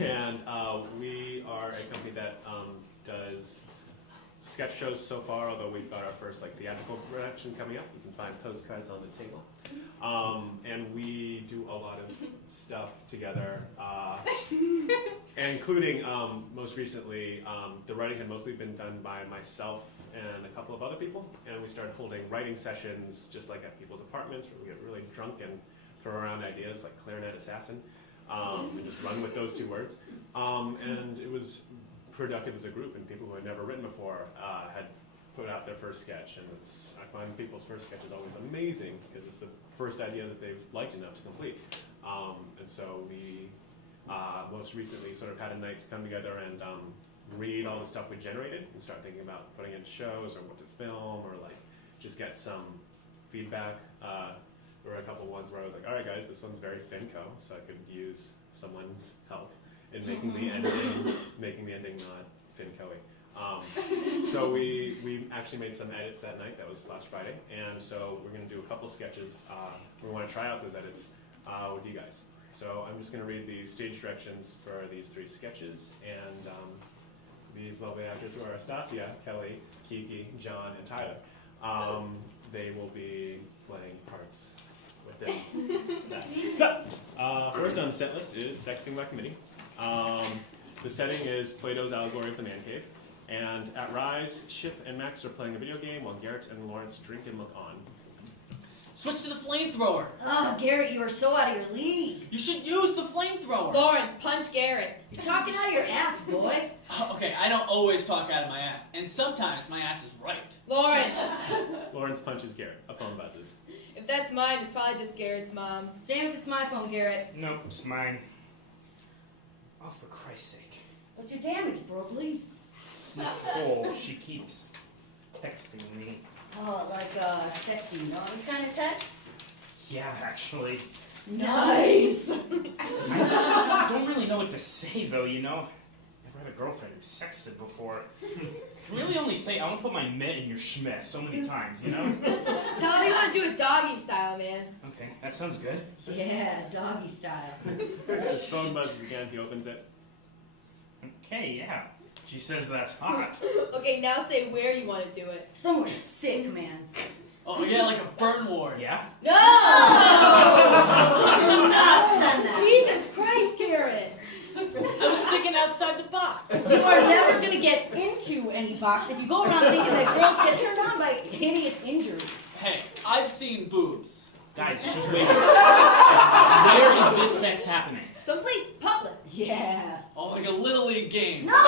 And we are a company that does sketch shows so far, although we've got our first theatrical production coming up. You can find postcards on the table. And we do a lot of stuff together, including most recently, the writing had mostly been done by myself and a couple of other people, and we started holding writing sessions just at people's apartments where we get really drunk and throw around ideas like clarinet assassin, and just run with those two words. And it was productive as a group, and people who had never written before had put out their first sketch, and I find people's first sketch is always amazing because it's the first idea that they've liked enough to complete. And so we most recently sort of had a night to come together and read all the stuff we generated and start thinking about putting in shows or what to film or just get some feedback. There were a couple ones where I was like, all right guys, this one's very Finco, so I could use someone's help in making the ending not Finco-y. So we actually made some edits that night. That was last Friday, and so we're going to do a couple sketches. We want to try out those edits with you guys. So I'm just going to read the stage directions for these 3 sketches, and these lovely actors who are Astasia, Kelly, Kiki, John, and Tyler. They will be playing parts within that. So, first on the set list is Sexting by Committee. The setting is Plato's allegory of the man cave. And at Rise, Chip and Max are playing a video game while Garrett and Lawrence drink and look on. Switch to the flamethrower. Oh, Garrett, you are so out of your league. You should use the flamethrower. Lawrence, punch Garrett. You're talking out of your ass, boy. Okay, I don't always talk out of my ass, and sometimes my ass is right. Lawrence. Lawrence punches Garrett. A phone buzzes. If that's mine, it's probably just Garrett's mom. Same if it's my phone, Garrett. Nope, it's mine. Oh, for Christ's sake. What's your damage, Brooklyn? Nicole, she keeps texting me. Oh, sexy nun kind of text? Yeah, actually. Nice! I don't really know what to say, though, you know? Never had a girlfriend who sexted before. Really only say, I want to put my mitt in your schmeh so many times, you know? Tell him you want to do it doggy style, man. Okay, that sounds good. Yeah, doggy style. His phone buzzes again. He opens it. Okay, yeah. She says that's hot. Okay, now say where you want to do it. Somewhere sick, man. Oh yeah, like a burn ward. Yeah? No! Do not send that. Jesus Christ, Garrett. I was thinking outside the box. You are never going to get into any box if you go around thinking that girls get turned on by hideous injuries. Hey, I've seen boobs. Guys, she's waiting. Where is this sex happening? Someplace public. Yeah. Oh, like a Little League game. No! Why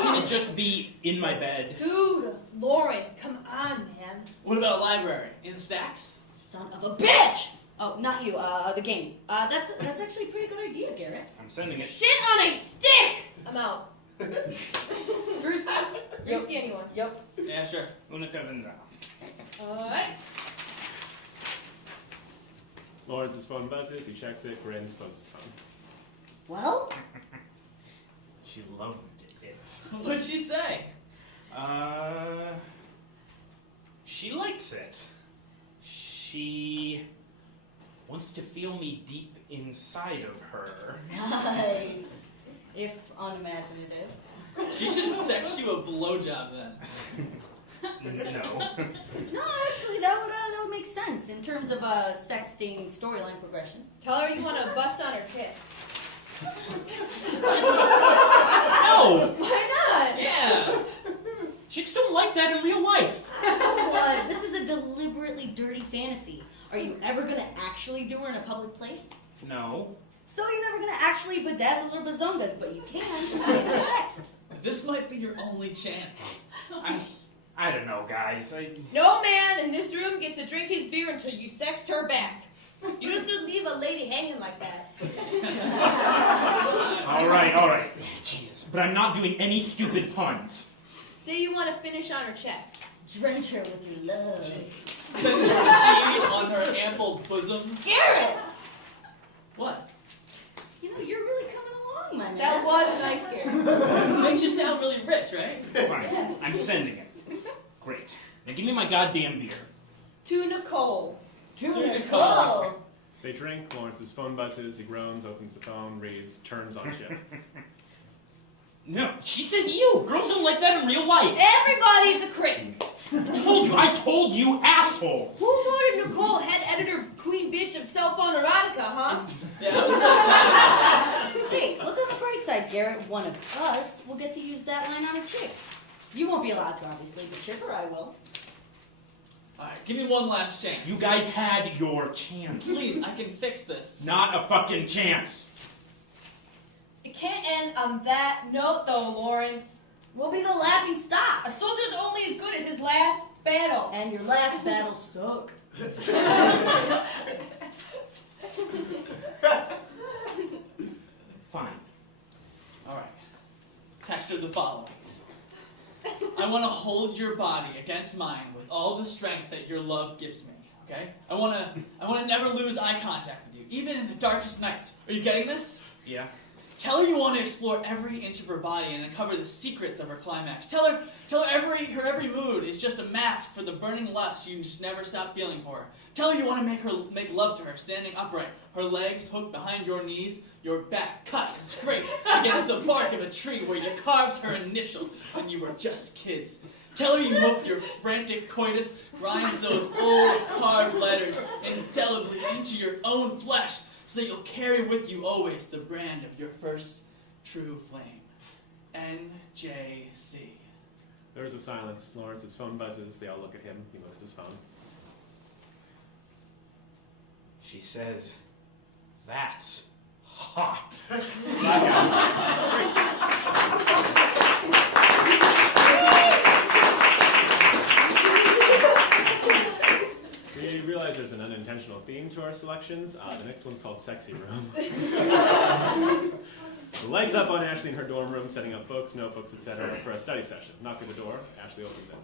can't it just be in my bed? Dude, Lawrence, come on, man. What about a library? In stacks? Son of a bitch! Oh, not you, the game. That's actually a pretty good idea, Garrett. I'm sending it. Shit on a stick! I'm out. Risky? Risky anyone? Yep. Yeah, sure. Unica Venza. Alright. Lawrence's phone buzzes. He checks it. Grins. Closes his phone. Well? She loved it. What'd she say? She likes it. She wants to feel me deep inside of her. Nice. If unimaginative. She should sex you a blowjob then. No. No, actually, that would make sense in terms of sexting storyline progression. Tell her you want to bust on her tits. No! Why not? Yeah. Chicks don't like that in real life. So what? This is a deliberately dirty fantasy. Are you ever going to actually do her in a public place? No. So you're never going to actually bedazzle her bazongas, but you can get her sexed. This might be your only chance. I don't know, guys. No man in this room gets to drink his beer until you sexed her back. You just don't leave a lady hanging like that. All right. Jesus, but I'm not doing any stupid puns. Say you want to finish on her chest. Drench her with your love. Spend your seed on her ample bosom. Garrett! What? You know, you're really coming along, my man. That was nice, Garrett. Makes you sound really rich, right? Fine, I'm sending it. Great. Now give me my goddamn beer. To Nicole. To Nicole. Nicole. They drink, Lawrence's phone buzzes, he groans, opens the phone, reads, turns on chip. No, she says you. Girls don't like that in real life. Everybody's a critic. I told you, assholes. Who voted Nicole head editor queen bitch of cell phone erotica, huh? Hey, look on the bright side, Garrett. One of us will get to use that line on a chick. You won't be allowed to, obviously, but Chipper, I will. Alright, give me one last chance. You guys had your chance. Please, I can fix this. Not a fucking chance. It can't end on that note, though, Lawrence. We'll be the laughing stock. A soldier's only as good as his last battle. And your last battle sucked. Fine. Alright. Text her the following. I want to hold your body against mine with all the strength that your love gives me, okay? I want to never lose eye contact with you, even in the darkest nights. Are you getting this? Yeah. Tell her you want to explore every inch of her body and uncover the secrets of her climax. Tell her her every mood is just a mask for the burning lust you just never stop feeling for her. Tell her you want to make love to her standing upright, her legs hooked behind your knees, your back cut and scraped against the bark of a tree where you carved her initials when you were just kids. Tell her you hope your frantic coitus grinds those old carved letters indelibly into your own flesh, so that you'll carry with you always the brand of your first true flame. NJC. There is a silence. Lawrence's phone buzzes. They all look at him. He moves to his phone. She says, that's hot. We realize there's an unintentional theme to our selections. The next one's called Sexy Room. The lights up on Ashley in her dorm room, setting up books, notebooks, etc. for a study session. Knock at the door. Ashley opens it.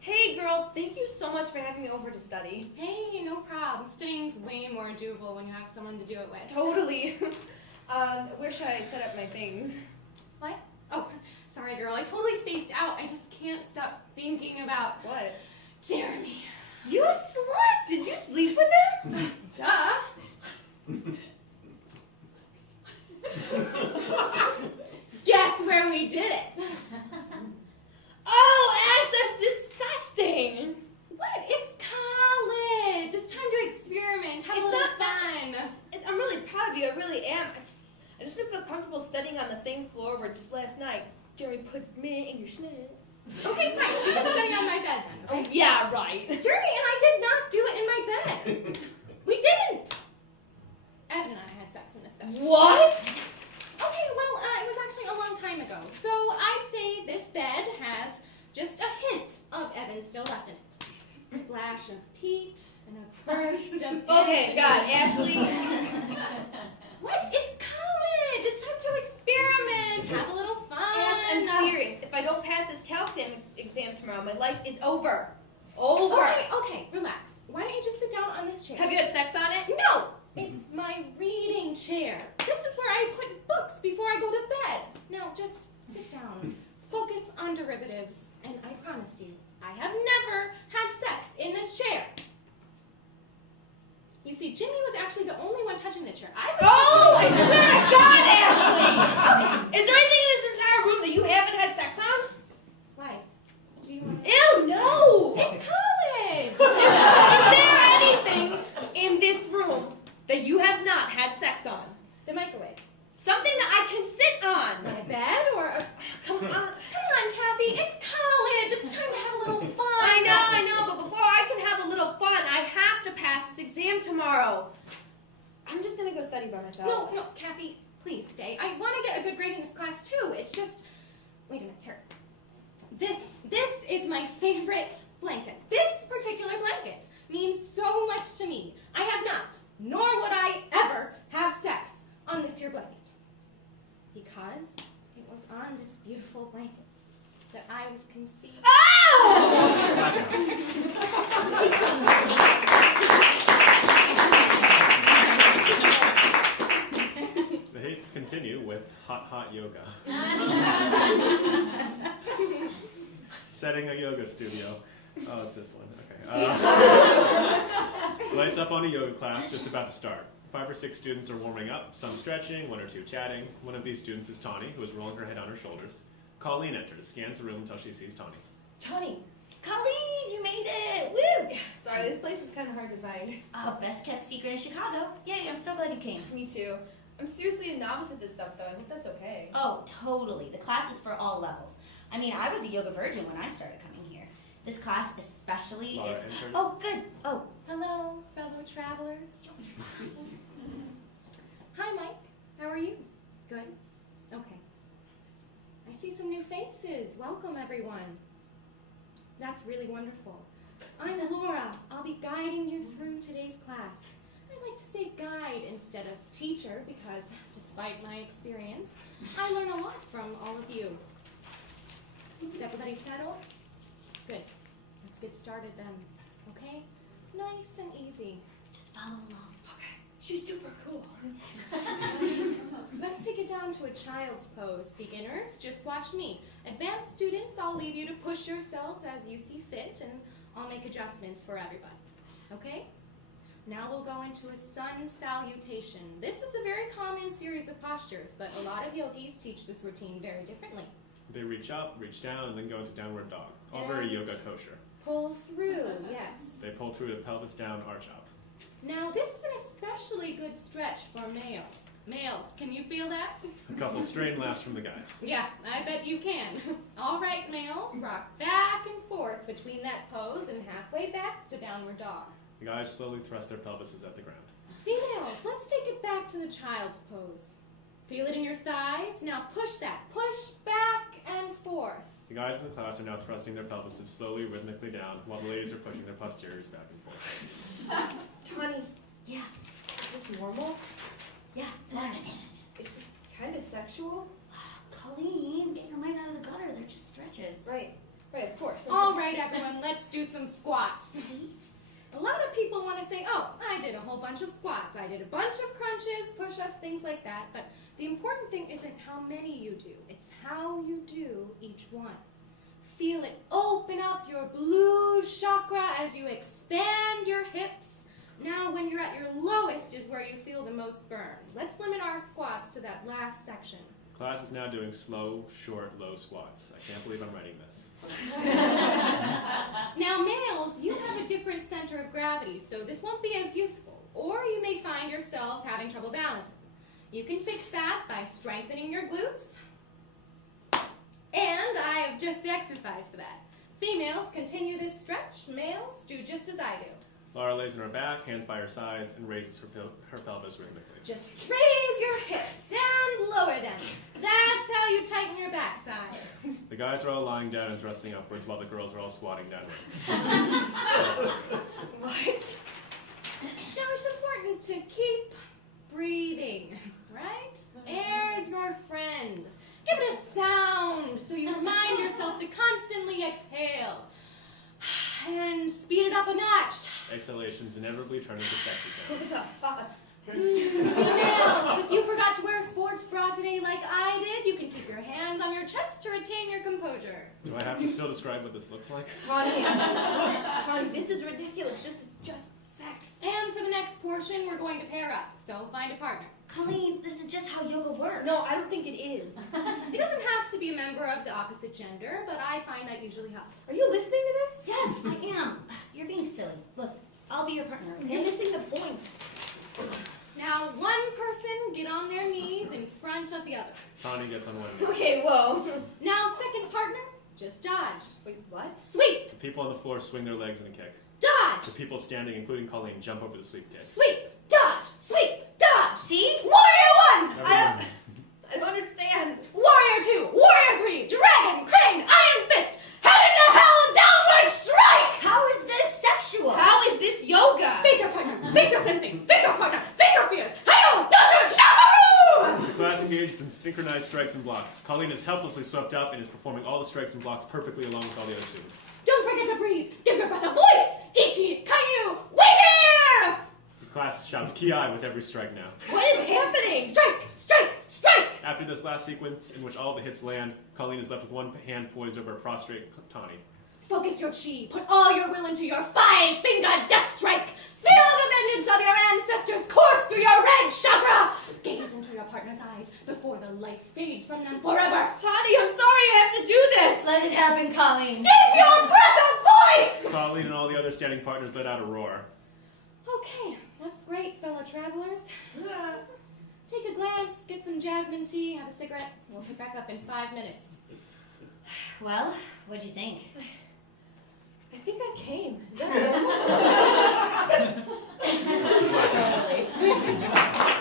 Hey, girl, thank you so much for having me over to study. Hey, no problem. Studying's way more doable when you have someone to do it with. Totally. Where should I set up my things? What? Oh, sorry, girl. I totally spaced out. I just can't stop thinking about What? Jeremy. You slut! Did you sleep with him? Duh. Guess where we did it? Oh, Ash, that's disgusting. What? It's college. It's time to experiment. Have a little fun. I'm really proud of you. I really am. I just don't feel comfortable studying on the same floor where just last night Jerry puts me in your schmidt. Okay, fine. You can study on my bed then. Oh, yeah, right. Jeremy and I did not do it in my bed. We didn't. Evan and I had sex in this bed. What? Okay, well, it was actually a long time ago. So I'd say this bed has just a hint of Evan still left in it. A splash of peat and a burst of... Okay, God, Ashley. What? It's college. It's time to experiment. Have a little fun. Ash, I'm serious. If I don't pass this calc exam tomorrow, my life is over. Over. Okay, relax. Why don't you just sit down on this chair? Have you had sex on it? No! It's my reading chair. This is where I put books before I go to bed. Now, just sit down. Focus on derivatives, and I promise you, I have never had sex in this chair. You see, Jimmy was actually the only one touching the chair. I swear to God, Ashley! Is there anything in this entire room that you haven't had sex on? Why? Do you want to... Ew, no! It's college! Is there anything in this room that you have not had sex on? The microwave. Something that I can sit on. My bed or a... Come on. Come on, Kathy. It's college. It's time to have a little fun. I know, but before I can have a little fun, I have to pass this exam tomorrow. I'm just gonna go study by myself. No, Kathy, please stay. I want to get a good grade in this class too. It's just... Wait a minute, here. This is my favorite blanket. This particular blanket means so much to me. I have not, nor would I ever have sex on this here blanket. Because it was on this beautiful blanket that I was conceived. The hates continue with hot yoga. Setting a yoga studio. Oh, it's this one. Okay. Lights It's up on a yoga class just about to start. 5 or 6 students are warming up, some stretching, 1 or 2 chatting. One of these students is Tawny, who is rolling her head on her shoulders. Colleen enters, scans the room until she sees Tawny. Tawny. Colleen, you made it! Woo! Sorry, this place is kind of hard to find. Best kept secret in Chicago. Yay, I'm so glad you came. Me too. I'm seriously a novice at this stuff, though. I hope that's okay. Oh, totally. The class is for all levels. I mean, I was a yoga virgin when I started coming here. This class especially Laura is... enters. Oh, good. Oh, Hello, fellow travelers. Hi, Mike. How are you? Good? Okay. I see some new faces. Welcome, everyone. That's really wonderful. I'm Laura. I'll be guiding you through today's class. I like to say guide instead of teacher because, despite my experience, I learn a lot from all of you. Is everybody settled? Good. Let's get started then. Okay? Nice and easy. just follow along. Okay. She's super cool. Let's take it down to a child's pose. Beginners, just watch me. Advanced students, I'll leave you to push yourselves as you see fit, and I'll make adjustments for everybody. Okay? Now we'll go into a sun salutation. This is a very common series of postures, but a lot of yogis teach this routine very differently. They reach up, reach down, and then go into downward dog. All very yoga kosher. Pull through, yes. They pull through to pelvis down, arch up. Now this is an especially good stretch for males. Males, can you feel that? A couple strained laughs from the guys. Yeah, I bet you can. All right, males, rock back and forth between that pose and halfway back to downward dog. The guys slowly thrust their pelvises at the ground. Females, let's take it back to the child's pose. Feel it in your thighs. Now push that. Push back and forth. The guys in the class are now thrusting their pelvises slowly, rhythmically down, while the ladies are pushing their posteriors back and forth. Tawny, Yeah, is this normal? yeah, what? It's just kind of sexual. Colleen, get your mind out of the gutter. They're just stretches. Right, of course. All right, everyone, let's do some squats. See? A lot of people want to say, oh, I did a whole bunch of squats. I did a bunch of crunches, push-ups, things like that. But the important thing isn't how many you do. It's how you do each one. Feel it open up your blue chakra as you expand your hips. Now, when you're at your lowest is where you feel the most burn. Let's limit our squats to that last section. Class is now doing slow, short, low squats. I can't believe I'm writing this. Now, males, you have a different center of gravity, so this won't be as useful. Or you may find yourselves having trouble balancing. You can fix that by strengthening your glutes. And I have just the exercise for that. Females, continue this stretch. Males, do just as I do. Laura lays on her back, hands by her sides, and raises her pelvis rhythmically. Just raise your hips and lower them. That's how you tighten your backside. The guys are all lying down and thrusting upwards, while the girls are all squatting downwards. What? Now it's important to keep breathing, right? Air is your friend. Give it a sound so you remind yourself to constantly exhale. And speed it up a notch. Exhalations inevitably turn into sexy What sounds. the fuck? Females, if you forgot to wear a sports bra today like I did, you can keep your hands on your chest to retain your composure. Do I have to still describe what this looks like? Tawny, this is ridiculous. This is just sex. And for the next portion, we're going to pair up, so find a partner. Colleen, this is just how yoga works. No, I don't think it is. It doesn't have to be a member of the opposite gender, but I find that usually helps. Are you listening to this? Yes, I am. You're being silly. Look, I'll be your partner, You're okay? missing the point. Now, one person get on their knees in front of the other. Tawny gets on one knee. Okay, whoa. Now, second partner, just dodge. Wait, what? Sweep, The people on the floor swing their legs in a kick. dodge, The people standing, including Colleen, jump over the sweep kick. sweep, dodge, sweep, dodge. See? Warrior 1! Everyone, I don't understand. Warrior 2, Warrior 3, Dragon, Crane, Iron Fist, Heaven to Hell, Downward Strike! How is this sexual? How is this yoga? Face your partner, face your sensing, face your partner, face your fears. Hayo, dojo, nagaroo! the class engages in synchronized strikes and blocks. Colleen is helplessly swept up and is performing all the strikes and blocks perfectly along with all the other students. Don't forget to breathe. Give your breath a voice. Ichi, Kayu, wait there! The class shouts ki with every strike now. What is happening? Strike, strike, strike! After this last sequence, in which all the hits land, Colleen is left with one hand poised over a prostrate Tawny. Focus your chi. Put all your will into your 5-finger death strike. Feel the light fades from them forever. Toddy, I'm sorry I have to do this. Let it happen, Colleen. Give your breath a voice! Colleen and all the other standing partners let out a roar. Okay, that's great, fellow travelers. Take a glance, get some jasmine tea, have a cigarette. We'll pick back up in 5 minutes. Well, what'd you think? I think I came. Is that good? Totally.